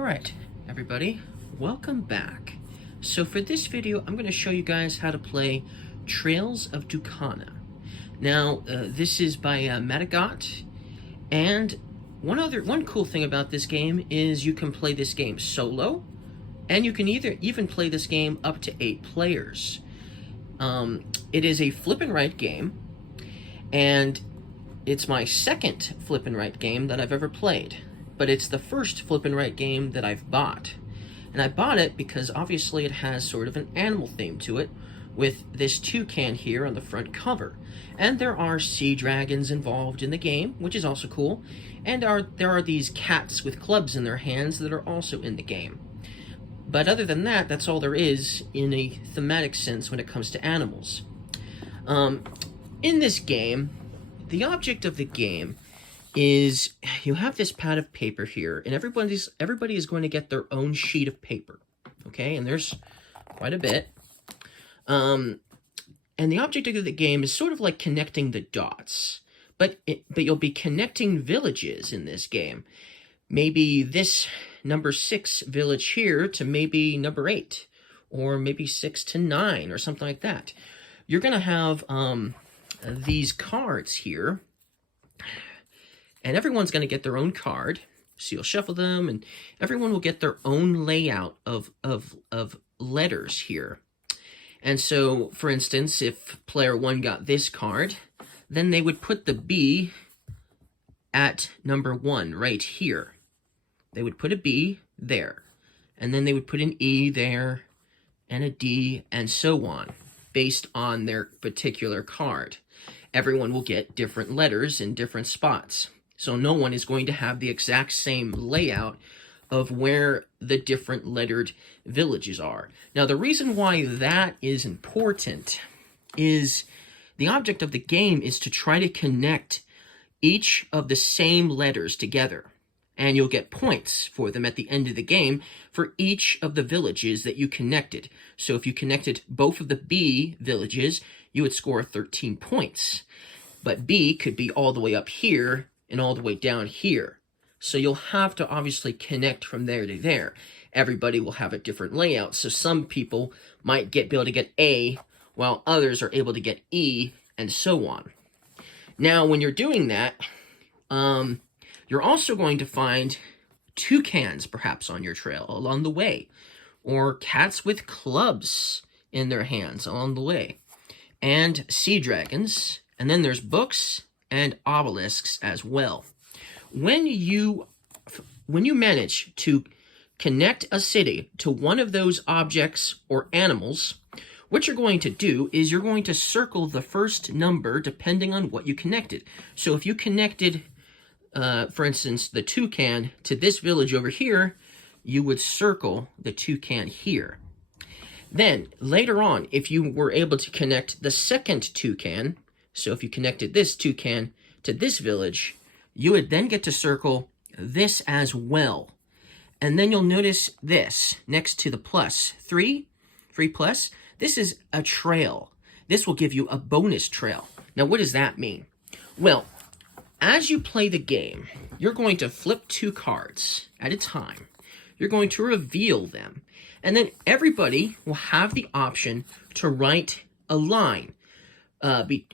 Alright, everybody, welcome back. So for this video, I'm going to show you guys how to play Trails of Tucana. Now, this is by Madagot, and one cool thing about this game is you can play this game solo, and you can even play this game up to 8 players. It is a flip and write game, and it's my second flip and write game that I've ever played. But it's the first flip and write game that I've bought. And I bought it because obviously it has sort of an animal theme to it, with this toucan here on the front cover. And there are sea dragons involved in the game, which is also cool. And there are these cats with clubs in their hands that are also in the game. But other than that, that's all there is in a thematic sense when it comes to animals. In this game, the object of the game is you have this pad of paper here, and everybody is going to get their own sheet of paper, okay? And there's quite a bit. And the object of the game is sort of like connecting the dots, but you'll be connecting villages in this game. Maybe this number 6 village here to maybe number 8, or maybe 6 to 9, or something like that. You're going to have these cards here, and everyone's going to get their own card, so you'll shuffle them, and everyone will get their own layout of letters here. And so, for instance, if player 1 got this card, then they would put the B at number 1 right here. They would put a B there, and then they would put an E there, and a D, and so on, based on their particular card. Everyone will get different letters in different spots. So no one is going to have the exact same layout of where the different lettered villages are. Now, the reason why that is important is the object of the game is to try to connect each of the same letters together. And you'll get points for them at the end of the game for each of the villages that you connected. So if you connected both of the B villages, you would score 13 points. But B could be all the way up here and all the way down here. So you'll have to obviously connect from there to there. Everybody will have a different layout, so some people might be able to get A, while others are able to get E, and so on. Now, when you're doing that, you're also going to find toucans, perhaps, on your trail along the way, or cats with clubs in their hands along the way, and sea dragons, and then there's books and obelisks as well. When you manage to connect a city to one of those objects or animals, what you're going to do is you're going to circle the first number depending on what you connected. So if you connected, for instance, the toucan to this village over here, you would circle the toucan here. Then, later on, if you were able to connect the second toucan, so if you connected this toucan to this village, you would then get to circle this as well. And then you'll notice this next to the plus. 3 plus, this is a trail. This will give you a bonus trail. Now, what does that mean? Well, as you play the game, you're going to flip 2 cards at a time. You're going to reveal them. And then everybody will have the option to write a line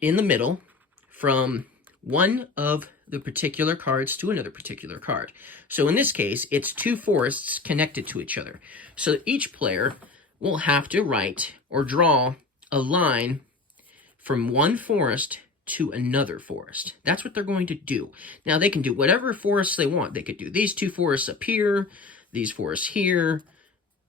in the middle from one of the particular cards to another particular card. So in this case, it's 2 forests connected to each other. So each player will have to write or draw a line from one forest to another forest. That's what they're going to do. Now, they can do whatever forests they want. They could do these 2 forests up here, these forests here,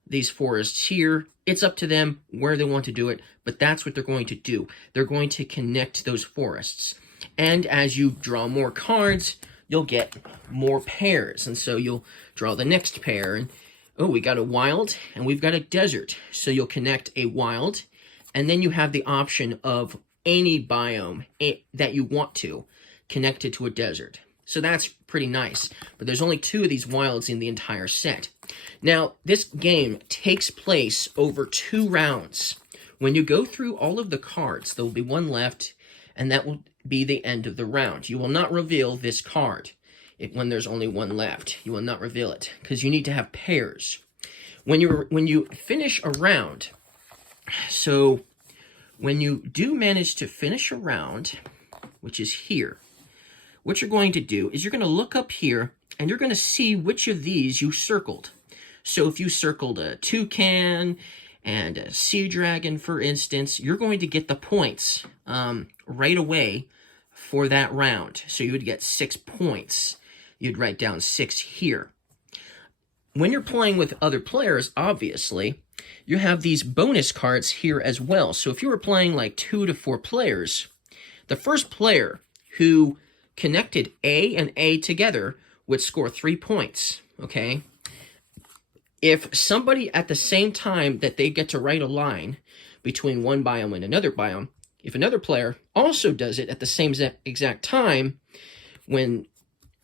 these forests here. It's up to them where they want to do it, but that's what they're going to do. They're going to connect those forests. And as you draw more cards, you'll get more pairs. And so you'll draw the next pair. And, oh, we got a wild and we've got a desert. So you'll connect a wild, and then you have the option of any biome that you want to connected to a desert. So that's pretty nice. But there's only 2 of these wilds in the entire set. Now, this game takes place over 2 rounds. When you go through all of the cards, there will be 1 left, and that will be the end of the round. You will not reveal this card. when there's only one left. You will not reveal it because you need to have pairs. When you finish a round, so when you do manage to finish a round, which is here, what you're going to do is you're going to look up here and you're going to see which of these you circled. So if you circled a toucan and a sea dragon, for instance, you're going to get the points right away for that round. So you would get 6 points. You'd write down 6 here. When you're playing with other players, obviously, you have these bonus cards here as well. So if you were playing like 2 to 4 players, the first player who connected A and A together would score 3 points, okay? If somebody at the same time that they get to write a line between one biome and another biome, if another player also does it at the same exact time when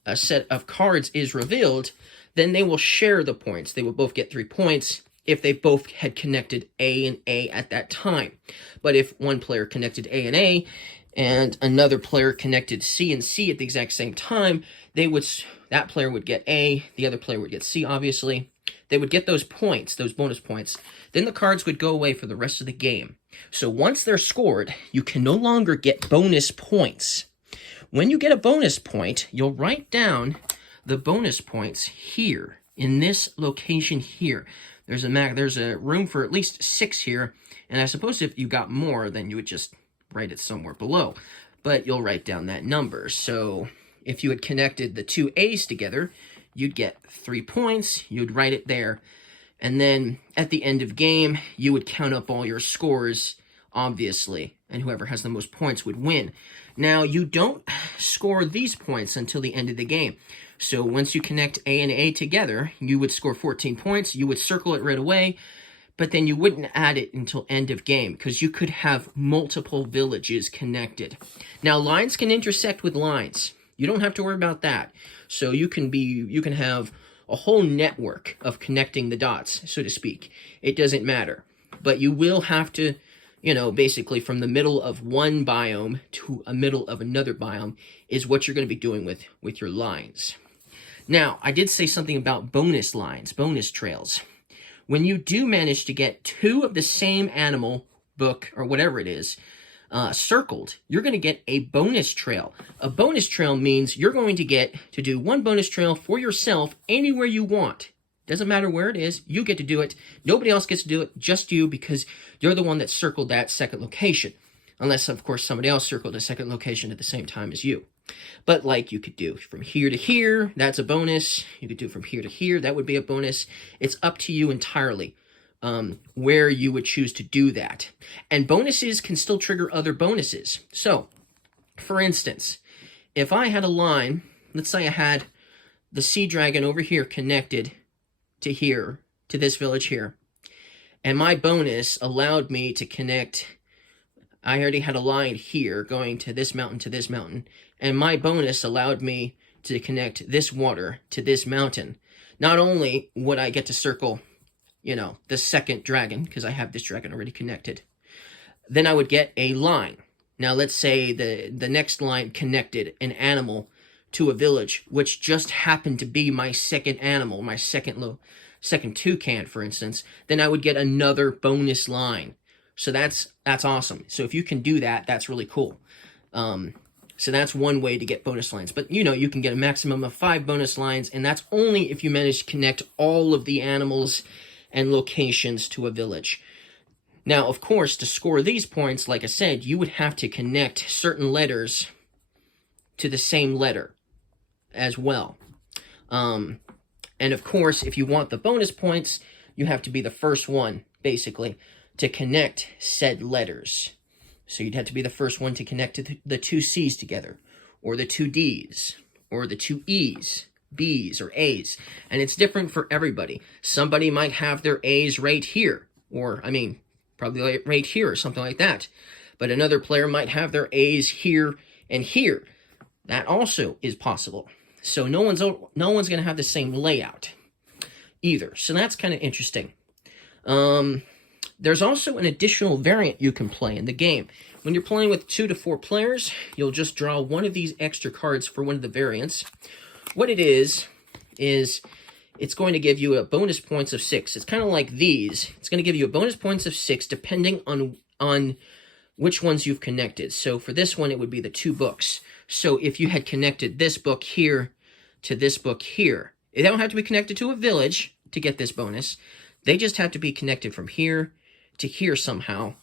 a set of cards is revealed, then they will share the points. They will both get 3 points if they both had connected A and A at that time. But if one player connected A and another player connected C and C at the exact same time, that player would get A, the other player would get C, obviously. They would get those points, those bonus points. Then the cards would go away for the rest of the game. So once they're scored, you can no longer get bonus points. When you get a bonus point, you'll write down the bonus points here, in this location here. There's a room for at least 6 here, and I suppose if you got more, then you would just write it somewhere below. But you'll write down that number. So if you had connected the 2 A's together, you'd get 3 points, you'd write it there, and then at the end of game, you would count up all your scores, obviously, and whoever has the most points would win. Now, you don't score these points until the end of the game. So once you connect A and A together, you would score 14 points, you would circle it right away, but then you wouldn't add it until end of game, because you could have multiple villages connected. Now, lines can intersect with lines. You don't have to worry about that. So you can have a whole network of connecting the dots, so to speak. It doesn't matter. But you will have to, basically from the middle of one biome to a middle of another biome is what you're going to be doing with your lines. Now, I did say something about bonus lines, bonus trails. When you do manage to get 2 of the same animal, book, or whatever it is, circled, you're going to get a bonus trail. A bonus trail means you're going to get to do one bonus trail for yourself anywhere you want. Doesn't matter where it is, you get to do it. Nobody else gets to do it, just you, because you're the one that circled that second location. Unless, of course, somebody else circled a second location at the same time as you. But like you could do from here to here, that's a bonus. You could do from here to here, that would be a bonus. It's up to you entirely where you would choose to do that. And bonuses can still trigger other bonuses. So, for instance, if I had a line, let's say I had the sea dragon over here connected to here, to this village here, and my bonus allowed me to connect, I already had a line here going to this mountain, and my bonus allowed me to connect this water to this mountain. Not only would I get to circle, the second dragon, because I have this dragon already connected, then I would get a line. Now, let's say the next line connected an animal to a village, which just happened to be my second animal, my second toucan, for instance, then I would get another bonus line. So that's awesome. So if you can do that, that's really cool. So that's one way to get bonus lines. But, you can get a maximum of 5 bonus lines, and that's only if you manage to connect all of the animals and locations to a village. Now, of course, to score these points, like I said, you would have to connect certain letters to the same letter as well. And of course, if you want the bonus points, you have to be the first one, basically, to connect said letters. So you'd have to be the first one to connect to the 2 C's together, or the 2 D's, or the 2 E's, B's, or A's. And it's different for everybody. Somebody might have their A's right here, or, probably right here, or something like that. But another player might have their A's here and here. That also is possible. So no one's going to have the same layout either. So that's kind of interesting. There's also an additional variant you can play in the game. When you're playing with 2 to 4 players, you'll just draw one of these extra cards for one of the variants. what it is it's going to give you a bonus points of 6. It's kind of like these. It's going to give you a bonus points of 6 depending on which ones you've connected. So for this one, it would be the 2 books. So if you had connected this book here to this book here, they don't have to be connected to a village to get this bonus. They just have to be connected from here to here somehow.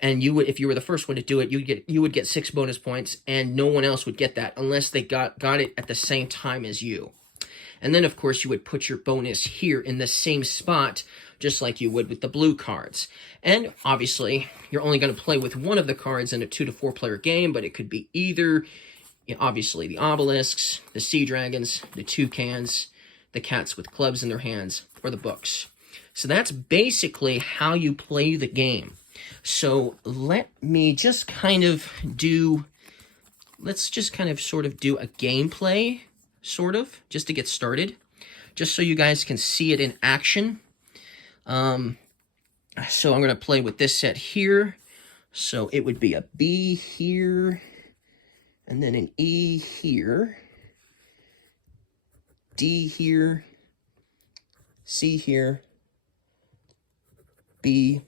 And you would, if you were the first one to do it, you would get 6 bonus points, and no one else would get that unless they got it at the same time as you. And then, of course, you would put your bonus here in the same spot, just like you would with the blue cards. And obviously, you're only going to play with one of the cards in a 2 to 4 player game, but it could be either, obviously, the obelisks, the sea dragons, the toucans, the cats with clubs in their hands, or the books. So that's basically how you play the game. So let me just kind of do, let's just kind of sort of do a gameplay, sort of, just to get started, just so you guys can see it in action. So I'm going to play with this set here. So it would be a B here, and then an E here, D here, C here, B,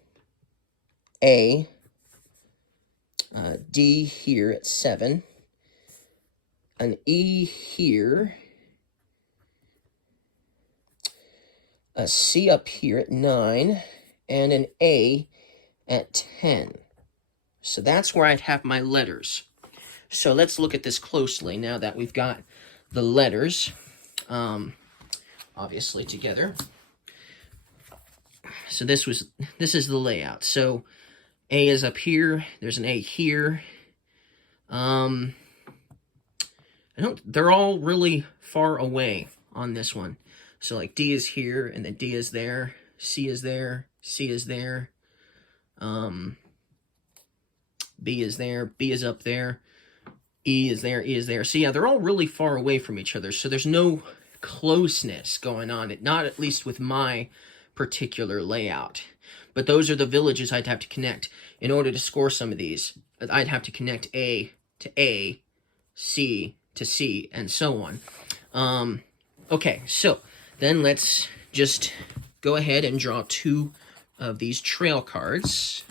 A, D here at 7, an E here, a C up here at 9, and an A at 10. So that's where I'd have my letters. So let's look at this closely now that we've got the letters, obviously together. So this is the layout. So A is up here. There's an A here. They're all really far away on this one. So like D is here, and then D is there. C is there. C is there. B is there. B is up there. E is there. E is there. So yeah, they're all really far away from each other. So there's no closeness going on. Not at least with my particular layout. But those are the villages I'd have to connect in order to score some of these. I'd have to connect A to A, C to C, and so on. Okay, so then let's just go ahead and draw 2 of these trail cards.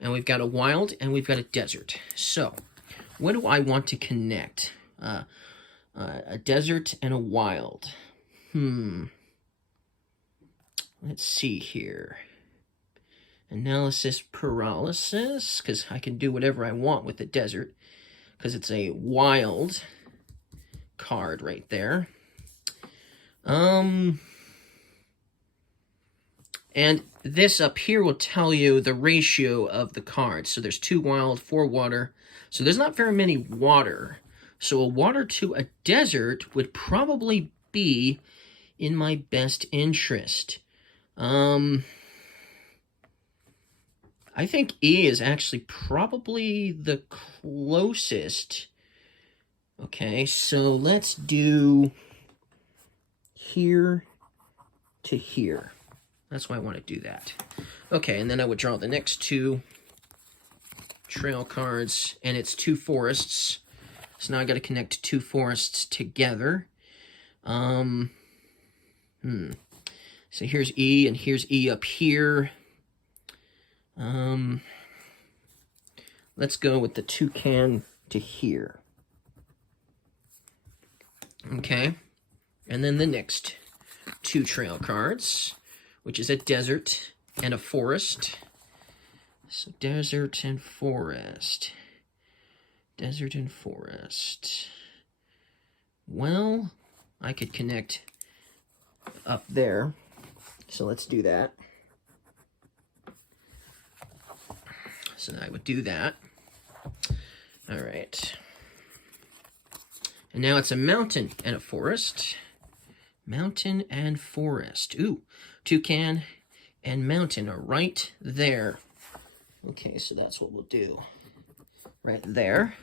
And we've got a wild and we've got a desert. So what do I want to connect? A desert and a wild. Let's see here. Analysis paralysis, because I can do whatever I want with the desert, because it's a wild card right there. And this up here will tell you the ratio of the cards. So there's 2 wild, 4 water. So there's not very many water. So a water to a desert would probably be in my best interest. I think E is actually probably the closest. Okay, so let's do here to here. That's why I want to do that. Okay, and then I would draw the next 2 trail cards, and it's 2 forests. So now I got to connect 2 forests together. So here's E, and here's E up here. Let's go with the toucan to here. Okay, and then the next 2 trail cards, which is a desert and a forest. So desert and forest. Desert and forest. Well, I could connect up there. So let's do that. So I would do that. All right. And now it's a mountain and a forest. Mountain and forest. Ooh, toucan and mountain are right there. Okay, so that's what we'll do. Right there.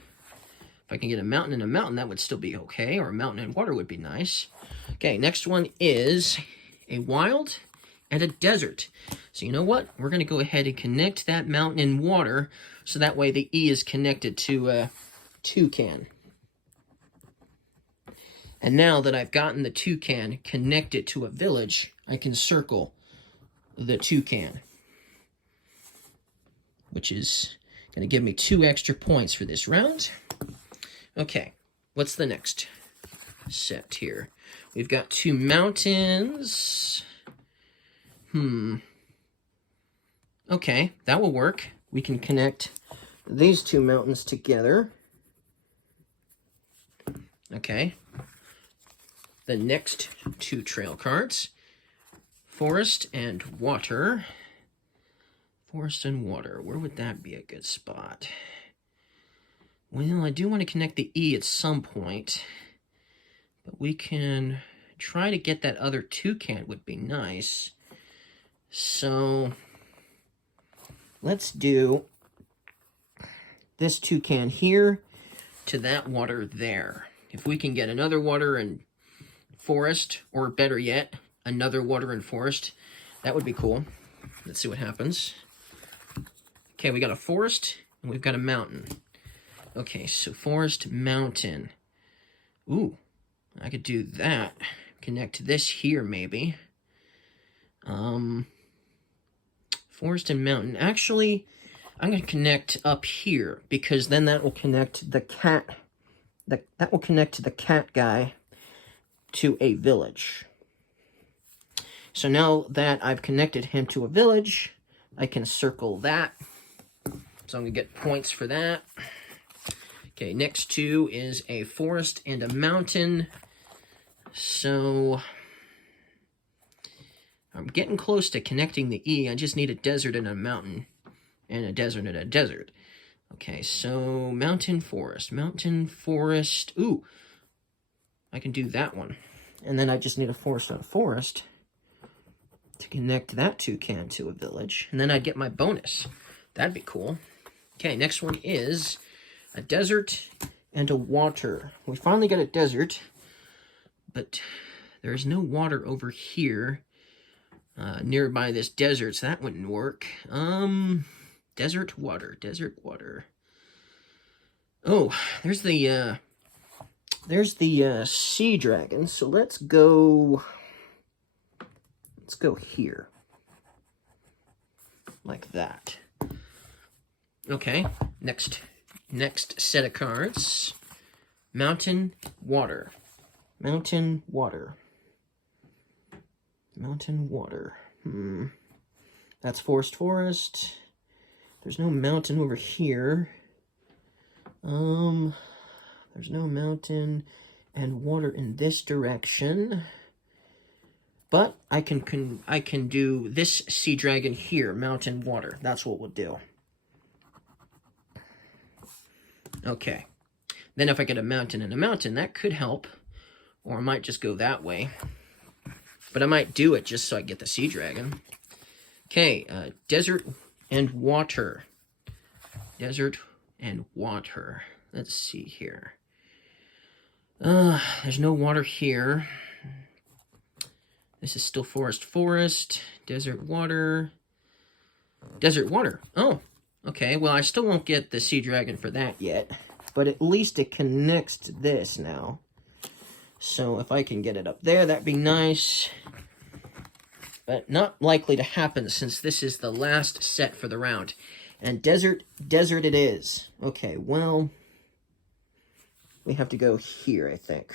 If I can get a mountain and a mountain, that would still be okay. Or a mountain and water would be nice. Okay, next one is a wild and a desert. So you know what? We're going to go ahead and connect that mountain and water, so that way the E is connected to toucan. And now that I've gotten the toucan connected to a village, I can circle the toucan, which is going to give me 2 extra points for this round. Okay, what's the next set here? We've got 2 mountains. Okay, that will work. We can connect these 2 mountains together. Okay. The next 2 trail cards. Forest and water. Forest and water. Where would that be a good spot? Well, I do want to connect the E at some point. But we can try to get that other toucan would be nice. So let's do this toucan here to that water there. If we can get another water and forest, or better yet, another water and forest, that would be cool. Let's see what happens. Okay, we got a forest and we've got a mountain. Okay, so forest, mountain. Ooh, I could do that. Connect this here, maybe. Forest and mountain. Actually, I'm going to connect up here, because then that will connect the cat. That will connect the cat guy to a village. So now that I've connected him to a village, I can circle that. So I'm going to get points for that. Okay, next 2 is a forest and a mountain. So I'm getting close to connecting the E. I just need a desert and a mountain, and a desert and a desert. Okay, so mountain, forest. Ooh, I can do that one. And then I just need a forest and a forest to connect that toucan to a village. And then I'd get my bonus. That'd be cool. Okay, next one is a desert and a water. We finally got a desert, but there's no water over here nearby this desert, so that wouldn't work. Desert water. Oh, there's the sea dragon. So let's go here. Like that. Okay, next set of cards. Mountain, water. Mountain, water. That's forest. There's no mountain over here. There's no mountain and water in this direction. But I can do this sea dragon here, mountain, water. That's what we'll do. Okay. Then if I get a mountain and a mountain, that could help. Or I might just go that way. But I might do it just so I get the sea dragon. Okay, desert and water. Desert and water. Let's see here. There's no water here. This is still forest. Desert, water. Oh, okay. Well, I still won't get the sea dragon for that yet. But at least it connects to this now. So if I can get it up there, that'd be nice. But not likely to happen since this is the last set for the round. And desert it is. Okay, well, we have to go here, I think.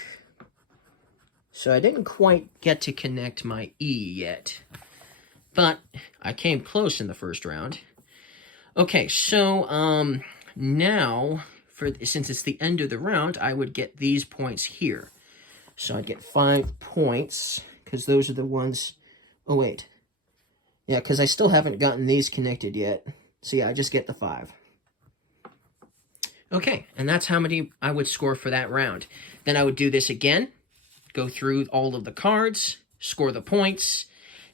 So I didn't quite get to connect my E yet. But I came close in the first round. Okay, so now, since it's the end of the round, I would get these points here. So I'd get 5 points, because those are the ones... Oh, wait. Yeah, because I still haven't gotten these connected yet. So yeah, I just get the 5. Okay, and that's how many I would score for that round. Then I would do this again, go through all of the cards, score the points.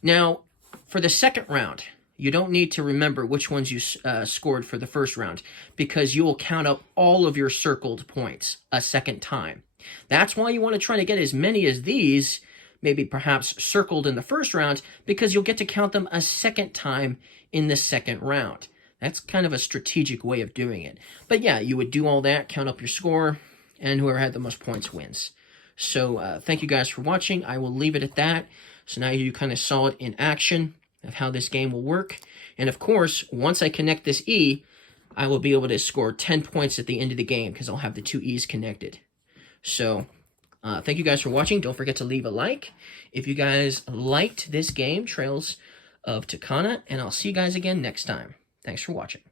Now, for the second round, you don't need to remember which ones you scored for the first round, because you will count up all of your circled points a second time. That's why you want to try to get as many as these, maybe perhaps circled in the first round, because you'll get to count them a second time in the second round. That's kind of a strategic way of doing it. But yeah, you would do all that, count up your score, and whoever had the most points wins. So thank you guys for watching. I will leave it at that. So now you kind of saw it in action of how this game will work. And of course, once I connect this E, I will be able to score 10 points at the end of the game because I'll have the two E's connected. So thank you guys for watching. Don't forget to leave a like if you guys liked this game, Trails of Tucana, and I'll see you guys again next time. Thanks for watching.